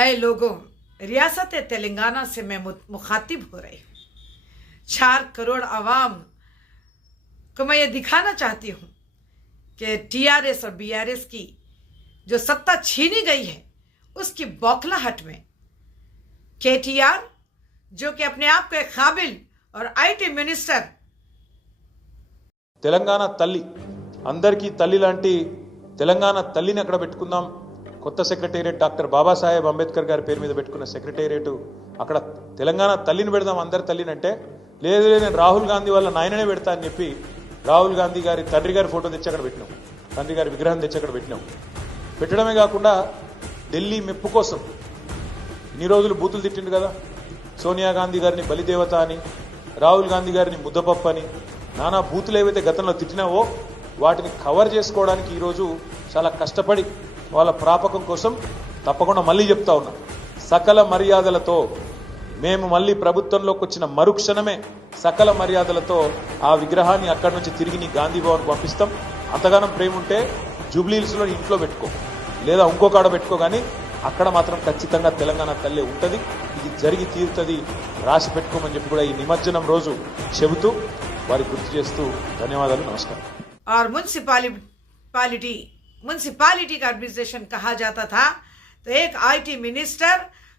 ऐ लोगों, रियासत तेलंगाना से मैं मुखातिब हो रही हूँ। 4 करोड़ आवाम को मैं ये दिखाना चाहती हूँ कि टीआरएस और बीआरएस की जो सत्ता छीनी गई है उसकी बौखलाहट में केटीआर, जो कि अपने आप को एक काबिल और आईटी मिनिस्टर, తెలంగాణ తల్లి అందరికీ తల్లి లాంటి తెలంగాణ తల్లిని అక్కడ పెట్టుకుందాం. కొత్త సెక్రటేరియట్ డాక్టర్ బాబాసాహెబ్ అంబేద్కర్ గారి పేరు మీద పెట్టుకున్న సెక్రటేరియట్ అక్కడ తెలంగాణ తల్లిని పెడదాం, అందరి తల్లిని అంటే లేదు నేను రాహుల్ గాంధీ వాళ్ళ నాయననే పెడతా అని చెప్పి రాహుల్ గాంధీ గారి తండ్రి గారి ఫోటో తెచ్చి అక్కడ పెట్టినాం, తండ్రి గారి విగ్రహం తెచ్చి అక్కడ పెట్టినాం. పెట్టడమే కాకుండా ఢిల్లీ మెప్పు కోసం ఇన్ని రోజులు బూతులు తిట్టిండు కదా, సోనియా గాంధీ గారిని బలిదేవత అని, రాహుల్ గాంధీ గారిని ముద్దపప్పు అని, నానా బూతులు ఏవైతే గతంలో తిట్టినావో వాటిని కవర్ చేసుకోవడానికి ఈరోజు చాలా కష్టపడి వాళ్ళ ప్రాపకం కోసం తప్పకుండా మళ్ళీ చెప్తా ఉన్నాం, సకల మర్యాదలతో మేము మళ్ళీ ప్రభుత్వంలోకి వచ్చిన మరుక్షణమే సకల మర్యాదలతో ఆ విగ్రహాన్ని అక్కడి నుంచి తిరిగి నీ గాంధీ భవన్కి పంపిస్తాం. అంతగానం ప్రేమ ఉంటే జూబ్లీహిల్స్లో ఇంట్లో పెట్టుకో లేదా ఇంకొక ఆడ పెట్టుకో, కానీ అక్కడ మాత్రం ఖచ్చితంగా తెలంగాణ తల్లి ఉంటుంది, ఇది జరిగి తీరుతుంది, రాసి పెట్టుకోమని చెప్పి కూడా ఈ నిమజ్జనం రోజు చెబుతూ వారికి గుర్తు చేస్తూ ధన్యవాదాలు, నమస్కారం. और म्यूनसिपालिटी का एडमिनिस्ट्रेशन कहा जाता था, तो एक आईटी मिनिस्टर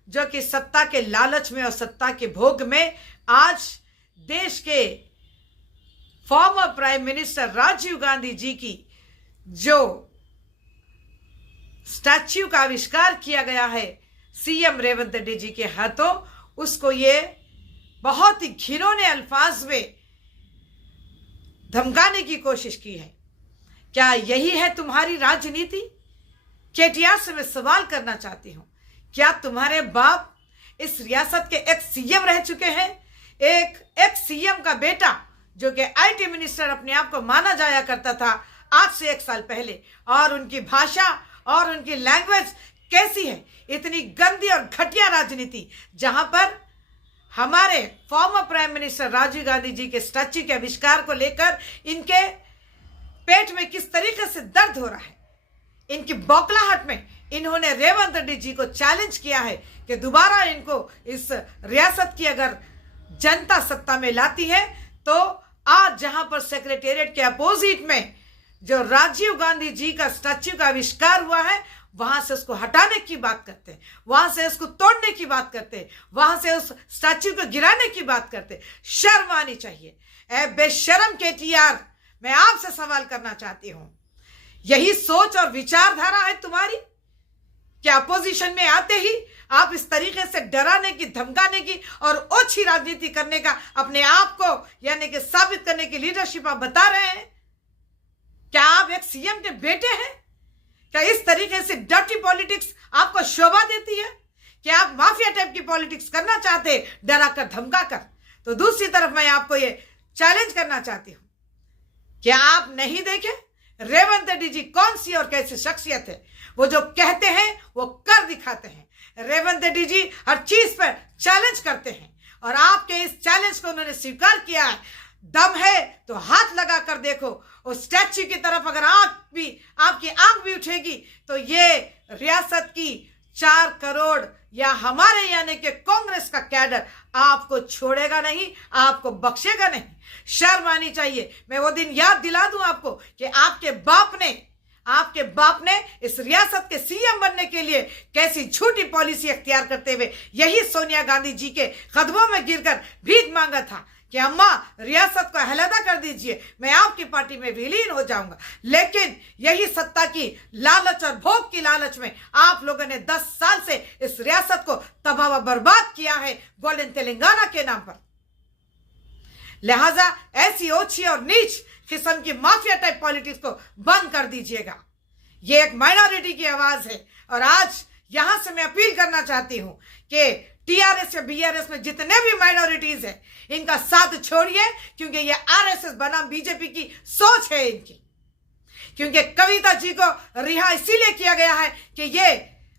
जो कि सत्ता के लालच में और सत्ता के भोग में आज देश के former prime minister Rajiv Gandhi ji की जो स्टैच्यू का आविष्कार किया गया है सीएम रेवंत रेड्डी जी के हाथों, उसको ये बहुत ही घिनौने अल्फाज में धमकाने की कोशिश की है. क्या यही है तुम्हारी राजनीति? केटीआर से मैं सवाल करना चाहती हूं, क्या तुम्हारे बाप इस रियासत के एक्स सीएम रह चुके हैं? एक एक्स सीएम का बेटा जो कि आईटी मिनिस्टर अपने आप को माना जाया करता था आज से 1 साल पहले, और उनकी भाषा और उनकी लैंग्वेज कैसी है? इतनी गंदी और घटिया राजनीति, जहां पर हमारे former prime minister Rajiv Gandhi ji के स्टैच्यू के आविष्कार को लेकर इनके पेट में किस तरीके से दर्द हो रहा है. इनकी बौखलाहट में इन्होंने रेवंत रेड्डी जी को चैलेंज किया है कि दोबारा इनको इस रियासत की अगर जनता सत्ता में लाती है तो आज जहां पर सेक्रेटेरिएट के अपोजिट में जो राजीव गांधी जी का स्टैच्यू का आविष्कार हुआ है वहां से उसको हटाने की बात करते हैं, वहां से उसको तोड़ने की बात करते हैं, वहां से उस स्टैच्यू को गिराने की बात करते हैं. शर्म आनी चाहिए. ए बेशरम केटीआर, मैं आपसे सवाल करना चाहती हूं, यही सोच और विचारधारा है तुम्हारी? क्या अपोजिशन में आते ही आप इस तरीके से डराने की, धमकाने की और ओछी राजनीति करने का अपने आप को यानी कि साबित करने की लीडरशिप आप बता रहे हैं? क्या आप एक सीएम के बेटे हैं? क्या इस तरीके से डर्टी पॉलिटिक्स आपको शोभा देती है? क्या आप माफिया टाइप की पॉलिटिक्स करना चाहते हैं, डरा कर धमका कर? तो दूसरी तरफ मैं आपको ये चैलेंज करना चाहती हूं, क्या आप नहीं देखे रेवंत रेड्डी जी कौन सी और कैसी शख्सियत है? वो जो कहते हैं वो कर दिखाते हैं. रेवंत रेड्डी जी हर चीज पर चैलेंज करते हैं और आपके इस चैलेंज को उन्होंने स्वीकार किया है. दम है तो हाथ लगा कर देखो, उस स्टैच्यू की तरफ अगर आपकी आंख भी उठेगी तो ये रियासत की 4 करोड़ या हमारे यानी कि कांग्रेस का कैडर आपको छोड़ेगा नहीं, आपको बख्शेगा नहीं. शर्म आनी चाहिए. मैं वो दिन याद दिला दूं आपको कि आपके बाप ने इस रियासत के सीएम बनने के लिए कैसी झूठी पॉलिसी अख्तियार करते हुए यही सोनिया गांधी जी के कदमों में गिरकर भीख मांगा था कि अम्मा रियासत को अलहदा कर दीजिए, मैं आपकी पार्टी में विलीन हो जाऊंगा. लेकिन यही सत्ता की लालच और भोग की लालच में आप लोगों ने 10 साल से इस रियासत को तबाह व बर्बाद किया है गोल्डन तेलंगाना के नाम पर. लिहाजा ऐसी ओछी और नीच किस्म की माफिया टाइप पॉलिटिक्स को बंद कर दीजिएगा. ये एक माइनॉरिटी की आवाज है और आज यहां से मैं अपील करना चाहती हूं कि टीआरएस या बीआरएस में जितने भी माइनॉरिटीज हैं इनका साथ छोड़िए, क्योंकि ये आरएसएस बनाम बीजेपी की सोच है इनकी. क्योंकि कविता जी को रिहा इसीलिए किया गया है कि ये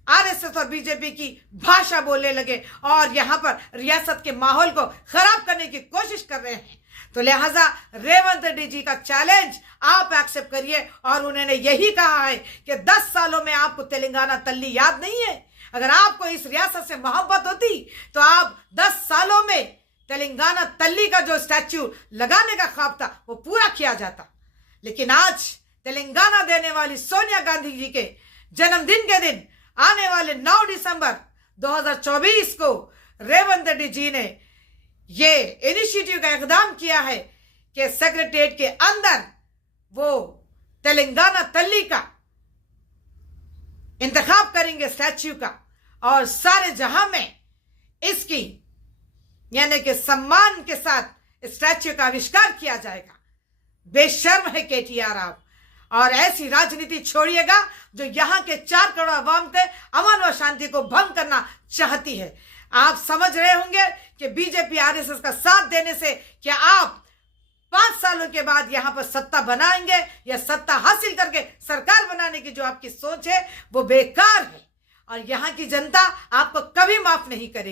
आरएसएस और बीजेपी की भाषा बोलने लगे और यहां पर रियासत के माहौल को खराब करने की कोशिश कर रहे हैं. तो लिहाजा रेवंत रेड्डी जी का चैलेंज आप एक्सेप्ट करिए. और उन्होंने यही कहा है कि 10 सालों में आपको तेलंगाना तल्ली याद नहीं है, अगर आपको इस रियासत से मोहब्बत होती तो आप 10 सालों में तेलंगाना तल्ली का जो स्टैच्यू लगाने का ख्वाब था वो पूरा किया जाता। लेकिन आज तेलंगाना देने वाली सोनिया गांधी जी के जन्मदिन के दिन आने वाले 9 दिसंबर 2024 को रेवंत रेड्डी जी ने ये इनिशिएटिव का इकदाम किया है कि सेक्रेटेरिएट के अंदर वो तेलंगाना तल्ली का इंतखाब करेंगे स्टैच्यू का, और सारे जहां में इसकी यानी कि सम्मान के साथ स्टैच्यू का आविष्कार किया जाएगा। बेशर्म है केटीआर आप, और ऐसी राजनीति छोड़िएगा जो यहाँ के 4 करोड़ अवाम के अमन व शांति को भंग करना चाहती है। आप समझ रहे होंगे कि बीजेपी आरएसएस का साथ देने से क्या आप 5 सालों के बाद यहाँ पर सत्ता बनाएंगे या सत्ता हासिल करके सरकार बनाने की जो आपकी सोच है वो बेकार है, और यहाँ की जनता आपको कभी माफ नहीं करेगी।